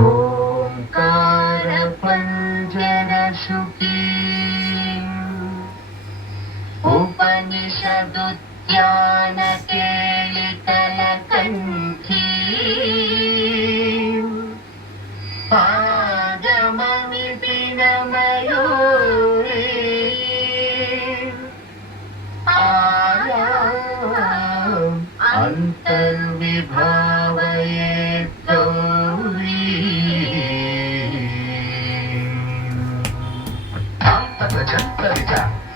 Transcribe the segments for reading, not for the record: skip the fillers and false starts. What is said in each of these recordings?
ಓಂಕಾರ ಪಂಜರ ಶುಕಿ ಉಪನಿಷದುದ್ಯಾನ ಕೇಳಿತಲ ಕಂಠಿ ಆಗಮಮಿ ಮಯೂರಿ ಆಯಾಂ ಅಂತರ್ವಿಭಾವಯೇ ಗೌರಿ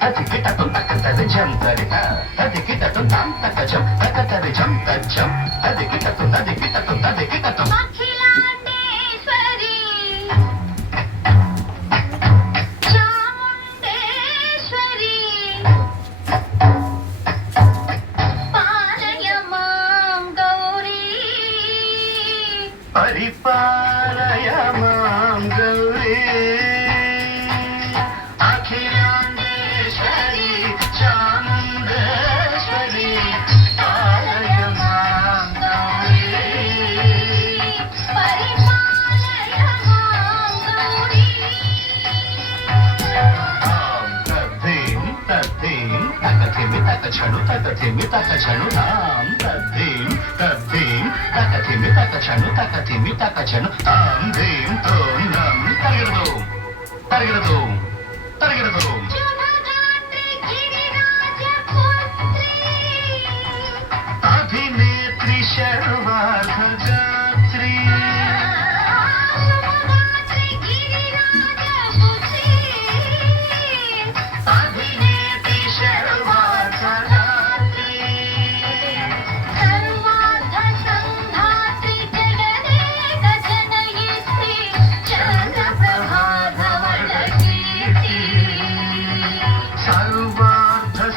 అది కిటతం తక్కతది జం తరిత అది కిటతం తం తక్కజం తక్కతది జం తజ్జం అది కిటతం అఖిలాండేశ్వరి చాముండేశ్వరి పాలయ మాం గౌరీ పరిపాలయ మాం గౌరీ చను తక తిమి తక చను తాం తద్దీం తద్దీం తక తిమి తక చను తక తిమి తక చను తాం దీం తోం నం తరిగిరదు తరిగిరదు తరిగిరదు అభినేత్రి శర్వార్ధగాత్రి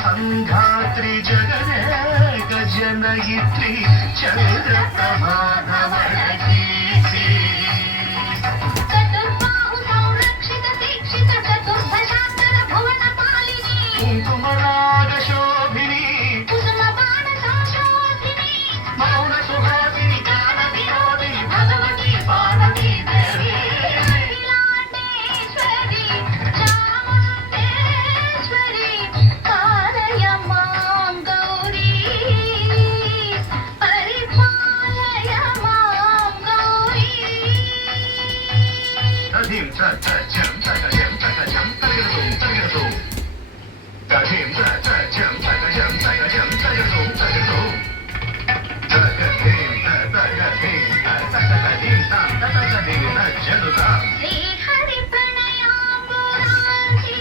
సంధాత్రి జగదేక జనయిత్రి చంద్ర ప్రభాధవళ కీర్తి చతుర్బాహు సంరక్షిత దీక్షిత చతుర్భశాంతర భువన పాలిని కుంకుమరాగ శోభిని కుసుమ బాణ సంశోభిని మౌన సుహాసిని గాన వినోదిని భగవతి పార్వతీ దేవి అఖిలాండేశ్వరి చాముండేశ్వరి పాలయ మాం గౌరీ పరిపాలయ మాం గౌరీ తదిం తజం తగజం తగజం తగజం తగజం తదిం తజం తగజం తగజం తగజం తగజం తగదిం తగదిం తగదిం తగదిం తజలుతాం శ్రీహరి ప్రణయాంబురాసి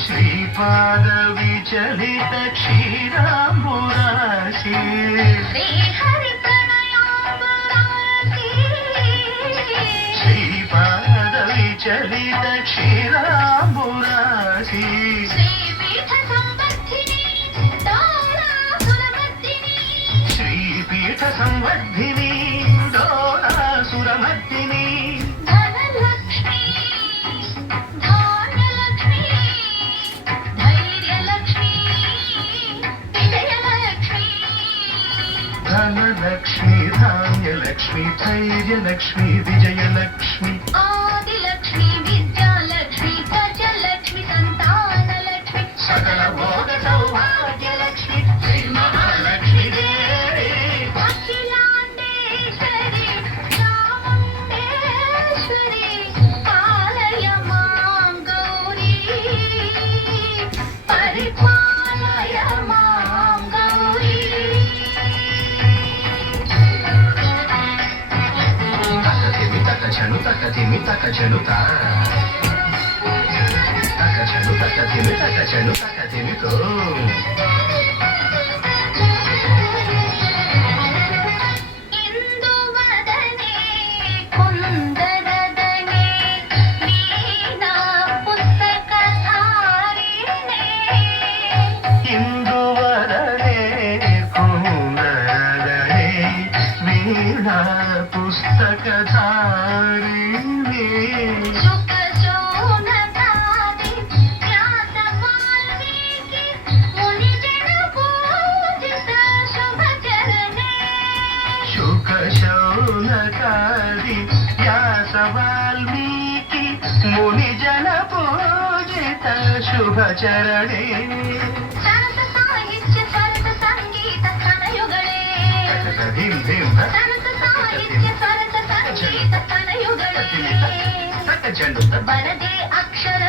శ్రీపాద విచలిత క్షీరాంబురాసి శ్రీహరి ప్రణయాంబురాసి శ్రీపాద విచలిత క్షీరాంబురాసి శ్రీపీఠ సంవర్ధిని డోలాసురమర్దిని శ్రీపీఠ సంవర్ధిని డోలాసురమర్దిని ధనలక్ష్మి ధాన్యలక్ష్మి ధైర్యలక్ష్మి విజయలక్ష్మి ధనలక్ష్మి ధాన్యలక్ష్మి ధైర్యలక్ష్మి విజయలక్ష్మి ఆదిలక్ష్మి విద్యాలక్ష్మి గజలక్ష్మి సంతానలక్ష్మి సకల భోగ సౌభాగ్యలక్ష్మి శ్రీ మహాలక్ష్మి దేవి అఖిలాండేశ్వరి చాముండేశ్వరి పాలయ మాం గౌరీ పరిపాలయ మాం గౌరీ తక తిమి తక చను తక తిమి తక చను తా తక చను తక తిమి తక చను తక తిమి తో ఇందువదనే కుందరదనే వీణా పుస్తకధారిణే ఇందువదనే కుందరదనే వీణా పుస్తకధారిణే సుఖ శోణకాది వ్యాస వాల్మీకి ముని జన పూజిత శుభ చరణే శుక శౌనకా ಆದಿ ವ್ಯಾಸ ವಾಲ್ಮೀಕಿ ಮುನಿ ಜನ ಪೂಜಿತ ಶುಭ ಚರಣೆ ಸರಸ ಸಾಹಿತ್ಯ ಸ್ವರಸ ಸಂಗೀತ ಸ್ತನಯುಗಳೇ ಧೀಂ ಧೀಂ ಸರಸ ಸಾಹಿತ್ಯ ಸ್ವರಸ ಸಂಗೀತ ಸ್ತನಯುಗಳೇ ಚೆಂಡು ಬರದೆ ಅಕ್ಷರ